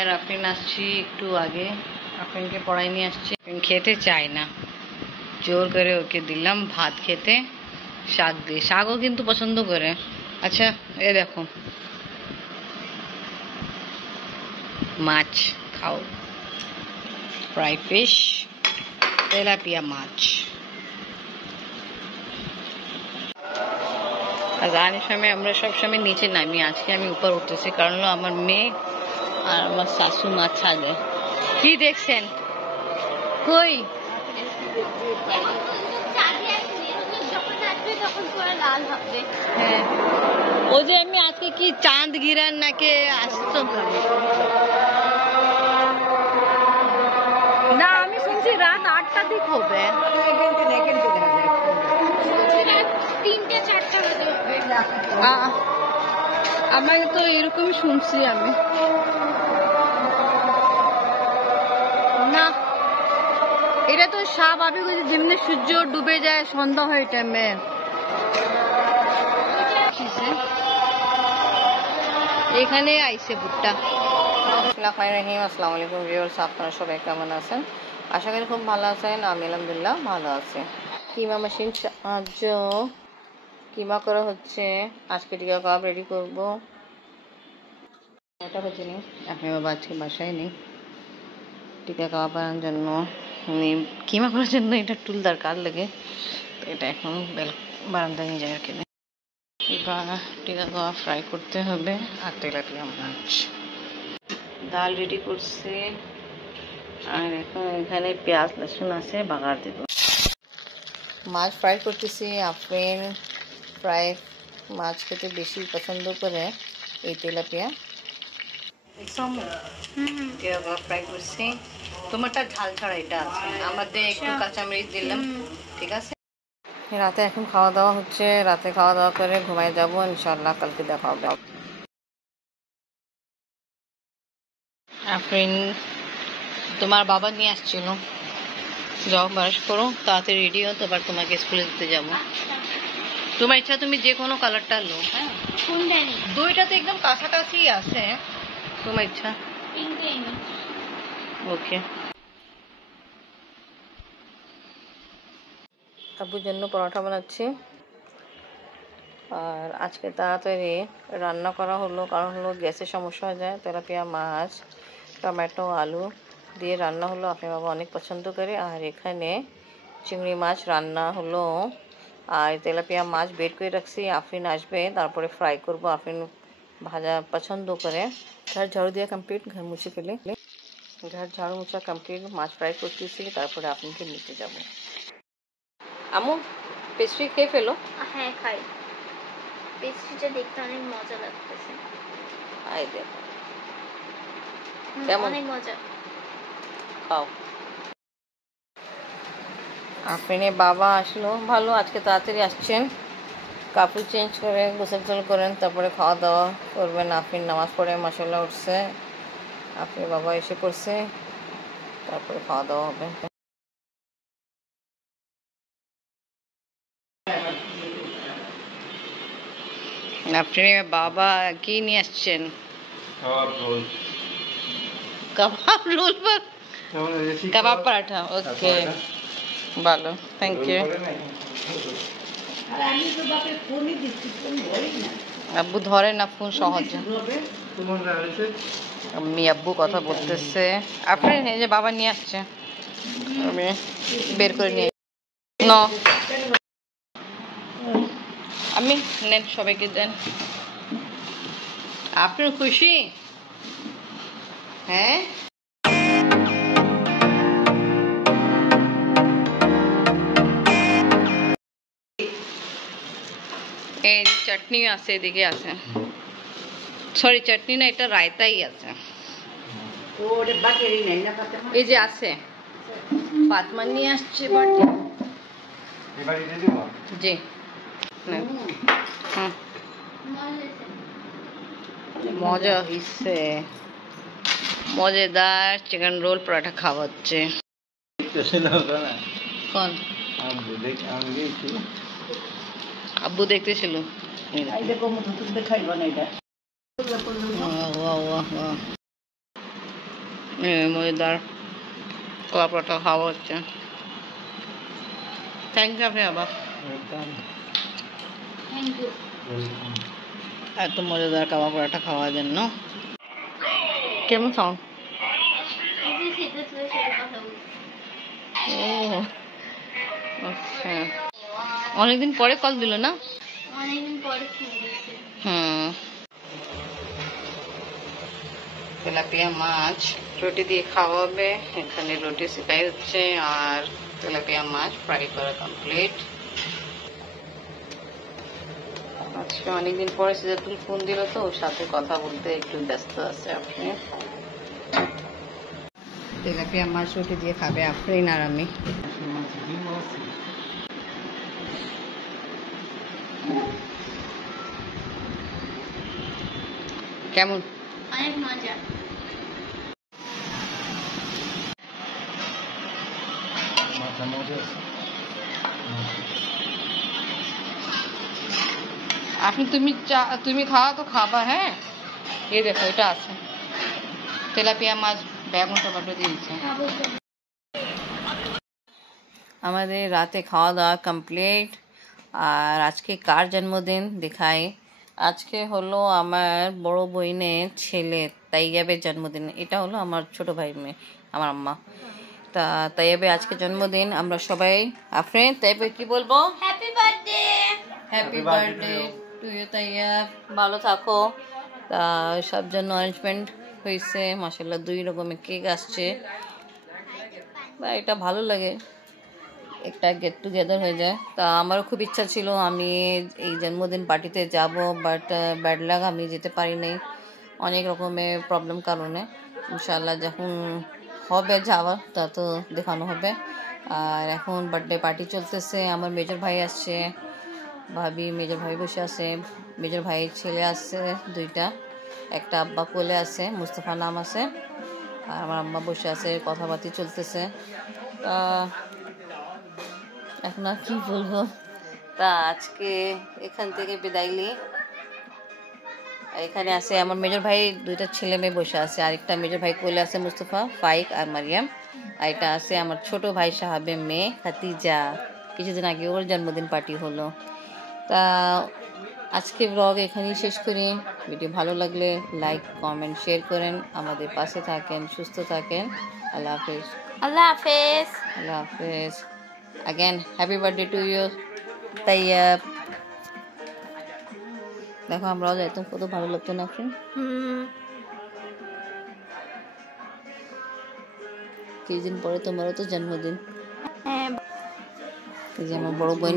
আর আফরিন আসছি একটু আগে। আফরিনকে পড়াই নিয়ে আসছি। খেতে চায় না, জোর করে ওকে দিলাম ভাত খেতে শাক দিয়ে। শাকও কিন্তু পছন্দ করে। আচ্ছা এ দেখো মাছ খাও, ফ্রাই ফিশ, তেলাপিয়া মাছ। আর গানের সময় আমরা সবসময় নিচে নামি, আজকে আমি উপর উঠতেছি কারণ হলো আমার মেয়ে আর আমার শাশু মাছ ছাদে। কি দেখছেন? কই হ্যাঁ ও যে আমি আজকে কি চাঁদ গিরান নাকি আসতো না, আমি শুনছি রাত 8টার দিক হবে। আমার তো এরকমই শুনছি আমি। না এটা তো স্বাভাবিক, যেমনি সূর্য ডুবে যায় সন্ধ্যা হয় টাইমে। এখানে আইসে ভুট্টা। আসসালামু আলাইকুম ভিউয়ার্স, আপনারা সবাই কেমন আছেন? আশা করি খুব ভালো আছেন। আমি আলহামদুলিল্লাহ ভালো আছি। কিমা মেশিন সাহায্য কিমা করা হচ্ছে। আজকে টিকা কাবাব রেডি করবো। এটা হচ্ছে নি আপনি বাবা আজকে বাসায় নেই, টিকা কাবাব বানানোর জন্য কিমা করার জন্য এটা টুল দরকার লাগে। তো এটা এখন বারান্দা নিয়ে যায় আর কি। এবার টিকা কাবাব ফ্রাই করতে হবে আর তেলাপিয়া মাছ। ডাল রেডি করছে আর এখন এখানে পেঁয়াজ রসুন আছে, বাগার দেব। মাছ ফ্রাই করতেছি। আফরিন ফ্রাই মাছ খেতে বেশি পছন্দ করে, এই তেলাপিয়া ফ্রাই করছি। তোমারটা ঝাল ছাড়া এটা আছে, আমাদের একটু কাঁচামরিচ দিলাম। ঠিক আছে, রাতে এখন খাওয়া দাওয়া হচ্ছে। রাতে খাওয়া দাওয়া করে ঘুমাই যাবো ইনশাল্লাহ, কালকে দেখা হবে। আফরিন তোমার বাবা নিয়ে আসছিল, যাও ব্রাশ করো তাড়াতাড়ি রেডি হও, তারপর তোমাকে স্কুলে দিতে যাবো। তোমার ইচ্ছা, তুমি যে কোনো কালারটা লো। হ্যাঁ দুইটাতে একদম কাছাকাছি আছে, তোমার ইচ্ছা। ওকে। আব্বুর জন্য পরোটা বানাচ্ছি। আর আজকে তাড়াতাড়ি রান্না করা হলো কারণ হলো গ্যাসের সমস্যা হয়ে যায়। তেলাপিয়া মাছ, টমেটো, আলু দিয়ে রান্না হলো। আপনি বাবা অনেক পছন্দ করে। আর এখানে চিংড়ি মাছ রান্না হলো আর তেলাপিয়া মাছ বের করে রাখছি। আফরিন আসবে তারপরে ফ্রাই করব। আফরিন ভাজা পছন্দ করে। ঘর ঝাড়ু দেওয়া কমপ্লিট, ঘর মুছে ফেলে ঘর ঝাড়ু মুছা কমপ্লিট। মাছ ফ্রাই করতেছি, তারপরে আপনাকে নিতে যাব। আমু পেস্ট্রি খেয়ে ফেলো। হ্যাঁ খাই, পেস্ট্রিটা দেখতে অনেক মজা লাগতেছে। আই দেখো কেমন, অনেক মজা। খাও। আফরিনের বাবা আসলো ভালো, আজকে তাড়াতাড়ি আসছেন। কাপড় চেঞ্জ করে গোসল টোসল করেন, তারপরে খাওয়া দাওয়া করবেন। আফরিন নামাজ পড়ে মাশাআল্লাহ উঠছে। আফরিনের বাবা এসে পড়ছে, তারপরে খাওয়া দাওয়া হবে। আফরিনের বাবা কি নিয়ে আসছেন? কাবাব রোল। কাবাব পরাঠা। ওকে ভালো, থ্যাংক ইউ। আব্বু ধরে না ফোন সহজে। আমি আব্বু কথা বলতেছে। আফরিন এই যে বাবা নিয়ে আসছে, আমি বের করে নিয়ে আমি নেন, সবাইকে দেন। আপনি খুশি? হ্যাঁ এই চাটনি আছে, এদিকে আছে। সরি চাটনি না, এটা রায়তাই আছে। এই যে আছে, পাতমান নিয়ে আসছে বাটি। জি মজা হইছে, মজাদার চিকেন রোল পরোটা খাওয়াচ্ছে। কোন আব্বু দেখতেছিল? মজাদার কলা পরোটা খাওয়া হচ্ছে। থ্যাংক ইউ আপনি আবার থ্যাংক ইউ। এত মজাদার কাবাব পরোটা খাওয়ার জন্য। কেমন সাউন্ড? এই যে খেতে ছিল সেটা কথা বলছি। ও আচ্ছা, অনেকদিন পরে কল দিল না? অনেকদিন পরে ফোন দিয়েছে। হুম, তেলাপিয়া মাছ রুটি দিয়ে খাওয়াবে। এখানে রুটি সেকাই হচ্ছে আর তেলাপিয়া মাছ ফ্রাই করা কমপ্লিট। আজকে অনেকদিন পরে সিজাতুল ফোন দিল, তো ওর সাথে কথা বলতে একটু ব্যস্ত আছে আপনি। তেলাপিয়া মাছ রুটি দিয়ে খাবে আফরিন আর আমি। কেমন? অনেক মজা। আপনি তুমি খাওয়া তো খাবা। হ্যাঁ, এই দেখো এটা আছে তেলাপিয়া মাছ বেগুন টমেটো দিয়েছে। আমাদের রাতে খাওয়া দাওয়া কমপ্লিট। আর আজকে কার জন্মদিন দেখাই। আজকে হলো আমার বড় বোনের ছেলে তাইয়াবের জন্মদিন। এটা হলো আমার ছোট ভাই মেয়ে, আমার আম্মা। তা তাইয়াবের আজকে জন্মদিন। আমরা সবাই আফরিন তাইয়াবে কি বলবো? Happy birthday. Happy birthday to you Taiyab, ভালো থাকো। তা সব জন্য অ্যারেঞ্জমেন্ট হয়েছে মাশাআল্লাহ, 2 রকমের কেক আসছে। বা এটা ভালো লাগে, একটা গেট টুগেদার হয়ে যায়। তা আমারও খুব ইচ্ছা ছিল আমি এই জন্মদিন পার্টিতে যাব, বাট ব্যাড লাক আমি যেতে পারি নাই অনেক রকমের প্রবলেম কারণে। ইনশাআল্লাহ যখন হবে যাওয়া তা তো দেখানো হবে। আর এখন বার্থডে পার্টি চলতেছে, আমার মেজর ভাই আসছে, ভাবি মেজর ভাই বসে আছে, মেজর ভাইয়ের ছেলে আসছে 2টা, একটা আব্বা কোলে আছে, মুস্তফা নাম আছে, আর আমার আম্মা বসে আছে, কথাবার্তা চলতেছে। তা এখন আর কি বলবো। তা আজকে এখান থেকে বিদায় নিই। এখানে আছে আমার মেজর ভাই 2টা ছেলে মেয়ে বসে আছে, আরেকটা মেজর ভাই কোলে আছে মুস্তফা, ফাইক আর মারিয়াম। আর এটা আছে আমার ছোট ভাই সাহাবের মেয়ে খাতিজা, কিছুদিন আগে ওর জন্মদিন পার্টি হলো। তা আজকে ব্লগ এখানেই শেষ করি। ভিডিও ভালো লাগলে লাইক কমেন্ট শেয়ার করেন, আমাদের পাশে থাকেন, সুস্থ থাকেন। আল্লাহ হাফেজ। আল্লাহ হাফেজ। আল্লাহ হাফেজ। Again, happy birthday to you, তাইয়াব। দেখো আমরাও যাইতাম, কত ভালো লাগতো না আপনি? কিছুদিন পরে তোমারও তো জন্মদিন। হ্যাঁ, এই যে আমার বড় বোন